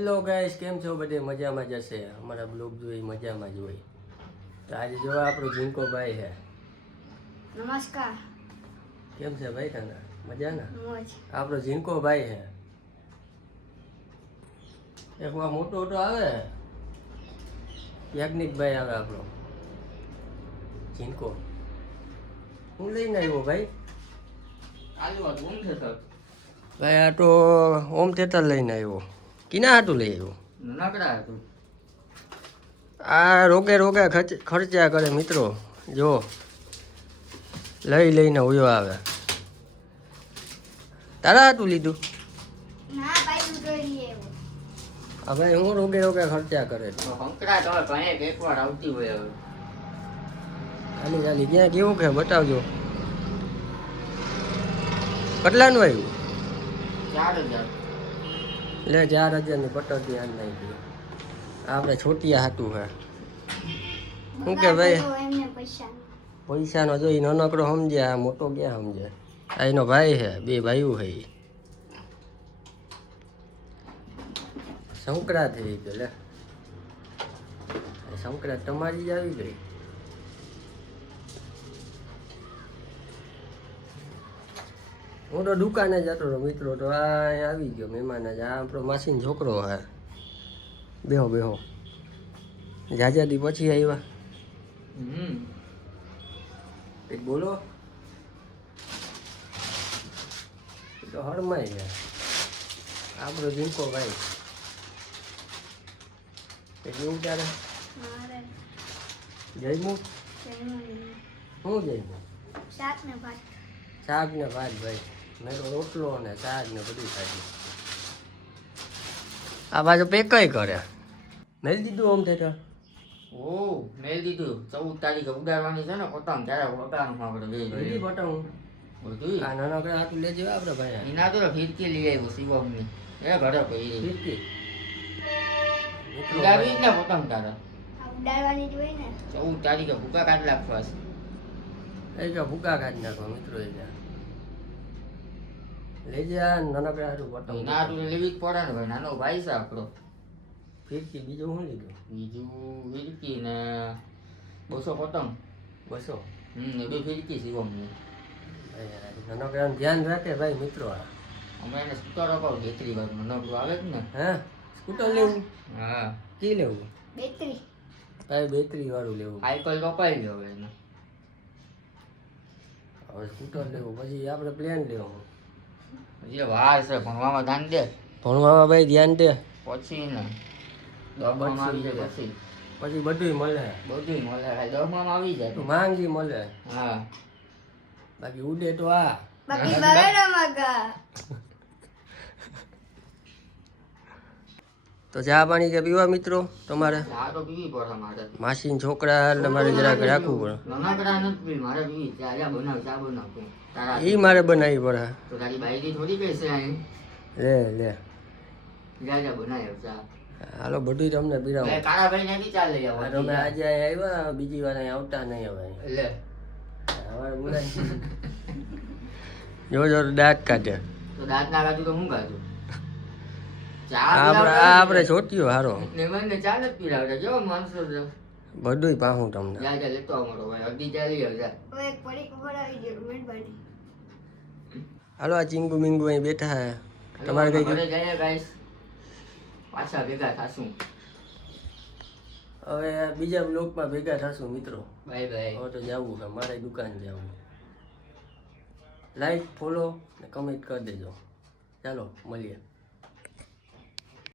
Hello guys, કેમ છો? બધે મજામાં જ હશે. અમારા બ્લોગ જોઈ મજામાં જ હોય. તો આજે જો આપણો ઝીંકો ભાઈ છે. નમસ્કાર. કેમ છે ભાઈ તને? મજા ને? મોજ. આપણો ઝીંકો ભાઈ છે. એક વાર મોટો ઓટો આવે યાજ્ઞિક ભાઈ આવે આપણો ઝીંકો. હું લઈને આવ્યો ભાઈ? ભાઈ આ તો હોમ થિયેટર લઈને આવ્યો. કિના હાટું લઈ આવ્યો? નાનકડા હતું. આ રોગે રોગે ખર્ચા કરે મિત્રો. જો લઈને ઉયો આવે. તારા હાટું લીધું? ના ભાઈ તું જોઈ લેવો. આ ભાઈ હું રોગે રોગે ખર્ચા કરે છે. કંકડા તો કંઈક એકવાર આવતી હોય હવે. ખાલી ખાલી ક્યાં કેવું કે બતાવજો. કેટલાનું આવ્યું? 4000. લે 4000 ની પટોટી આન નાખી. આપણે છોટિયા હાટું હે. શું કે ભાઈ? એમને પૈસા પૈસાનો જો ઈ નાનકડો સમજે, આ મોટો ક્યાં સમજે. આ એનો ભાઈ છે, બે ભાઈઓ છે ઈ. સંક્રાંત થઈ ગયો લે. સંક્રાંત તમારી જ આવી ગઈ. હું તો દુકાને જતો હતો મિત્રો, તો આ અહીંયા આવી ગયો મહેમાન જ. આ આપણો માસીનો છોકરો હે. બેહો બેહો. જાજાદી પછી આવ્યા. એક બોલો. તો હળમાઈ ગયા આપણો ઝીંકો ભાઈ. કેવું ત્યારે મારે જઈમું? જમવાનું. શું જઈમું? શાક ને ભાત. શાક ને ભાત ભાઈ. મેં તો રોટલો ને શાક ને બધું ખાધું. આ બાજુ પેકય કરે. મેં દીધું આમ થયેટર. ઓ મેલ દીધું. 14 તારીખે ઉડાડવાની છે ને પતંગ. ત્યારે પતંગ આપણે બધી બટાવું. બધું આ નાનકડા હાથું લેજો આપણે ભાઈ. એના તો ફિરકી લઈ આવ્યો શિવમની. એ ઘરે પડી ફિરકી. ઉડાડવી જ ને પતંગ તારે. આ ઉડાડવાની જ હોય ને. 14 તારીખે ભૂકા કાઢ નાખવા છે. એ કે ભૂકા કાઢી નાખો મિત્રો. એ લેજે આ નાનકડા હાથું બટાવું. એના તો લેવી જ પડે ને ભાઈ. નાનો ભાઈ છે આપણો. ફિરકી બીજું શું લીધું? બીજું ફિરકી ને 200 પતંગ. 200. એ બે ફિરકી શિવમની. નાનકડાનું ધ્યાન રાખે ભાઈ મિત્રો. અમે એને સ્કૂટર અપાવ બેટરી વાળું નબળું આવે જ ને. હે સ્કૂટર લેવું? હા કી લેવું? બેટરી. ભાઈ બેટરી વાળું લેવું. સાયકલ કપાઈ ગયો હવે એને. હવે સ્કૂટર લેવું, પછી આપણે પ્લેન લેવું. હજી વાર છે ભણવામાં ધ્યાન દે. ભણવામાં ભાઈ ધ્યાન દે. પછી ને 10માં આવી જાય પછી પછી બધુંય મળે. બધું મળે. 10માં આવી જાય તો માંગી મળે. હા. બાકી ઉડે તો આ. બાકી બગાડો મગા. તો ચા પાણી કે પીવા મિત્રો તમારે? આ તો પીવી પડે મારે. માસીન છોકરા એટલે મારે જરાક રાખવું પડે. નાનકડા નથી પીવી મારે પીવી. ચા બનાવ ચા બનાવતો તારા એ મારે બનાવી પડે. તો તારી બાઈકી થોડી બેસે અહીં. લે લે જા બનાવ્યો ચા. હાલો બધું તમને પીરાવો. કાળાભાઈ ને બી ચા લઈ આવો. તમે આજે અહીં આવ્યા, બીજી વાર અહીં આવતા નહીં હવે. લે હવે બોલાય. જો દાંત કાઢે. તો દાંત ના કાઢું તો હું કાઢું? આપણે છોટ્યો હારો. ને ચા નથી પીરાવતા. જો માણસો છે. બધું પાહું તમને. જા લેતો અમારો ભાઈ. અડધી ચા લઈ આવજા. હવે એક પડી કુકર આવી ગયો મહેરબાની. હાલો આ ચીંગુ મિંગુ અહીં બેઠા હે. તમારે કઈ ઘરે જઈએ ગાઈસ. પાછા ભેગા થાશું. હવે બીજા બ્લોકમાં ભેગા થશું મિત્રો. Bye bye. હવે તો જવું છે, મારે દુકાન જવું. લાઈક ફોલો ને કમેન્ટ કરી દેજો. ચાલો મળીએ.